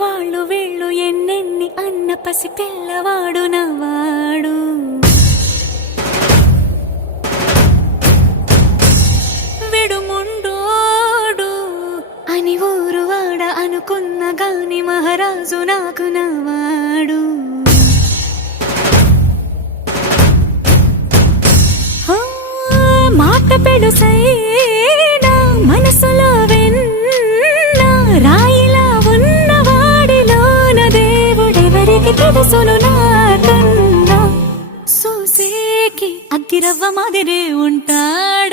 వాళ్ళు వీళ్ళు ఎన్నెన్ని అన్న పసి పిల్లవాడు నవ్వాడు. విడుముండోడు అని ఊరు వాడ అనుకున్న గాని మహారాజు నాకు నవ్వాడు. మాట పెడుసైనా మనసులో వెన్న రాయిలా ఉన్నవాడిలోన దేవుడెవరికి తెలుసును నాకన్నా. సూసేకి అగ్గిరవ్వ మాదిరే ఉంటాడు.